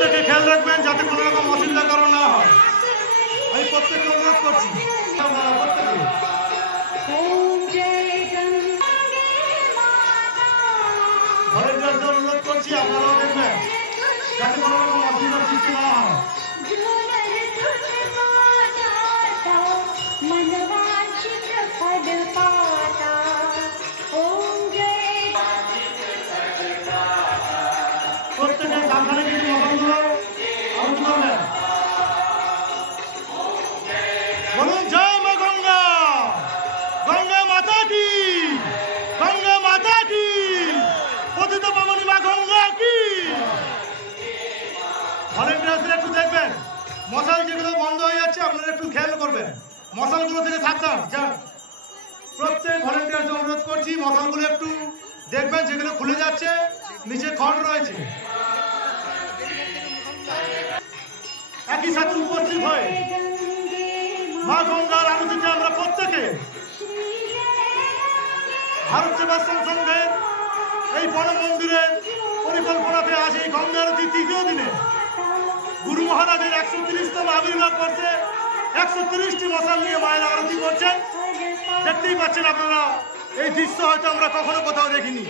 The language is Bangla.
প্রত্যেকে খেয়াল রাখবেন যাতে কোনো রকম অসুবিধা কারো না হয়। আমি প্রত্যেককে অনুরোধ করছি, ভলেন্টিয়ারদের অনুরোধ করছি আপনারাও দেখবেন যাতে কোনো রকম অসুবিধার সৃষ্টি না হয়। প্রত্যেকে সাবধানে কিন্তু মশালগুলো আরতি করবেন। বলুন জয় মা গঙ্গা, গঙ্গা মাতা কি, গঙ্গা মাতা কি, পতিত পাবনী মা গঙ্গা কি। ভলেন্টিয়ার্সরা একটু দেখবেন মশাল যেগুলো বন্ধ হয়ে যাচ্ছে আপনারা একটু খেয়াল করবেন, মশালগুলো থেকে সাবধান যান। প্রত্যেক ভলেন্টিয়ারকে অনুরোধ করছি মশালগুলো একটু দেখবেন যেগুলো খুলে যাচ্ছে, নিচে খড় রয়েছে। একই সাথে উপস্থিত হয়ে মা গঙ্গার আরতিতে আমরা প্রত্যেকে ভারত সেবাশ্রম সংঘের এই বড় মন্দিরের পরিকল্পনাতে আজ এই গঙ্গা আরতি তৃতীয় দিনে গুরু মহারাজের 130তম আবির্ভাব করছে। 130টি মশাল নিয়ে মায়ের আরতি করছেন। দেখতেই পাচ্ছেন আপনারা, এই দৃশ্য হয়তো আমরা কখনো কোথাও দেখিনি।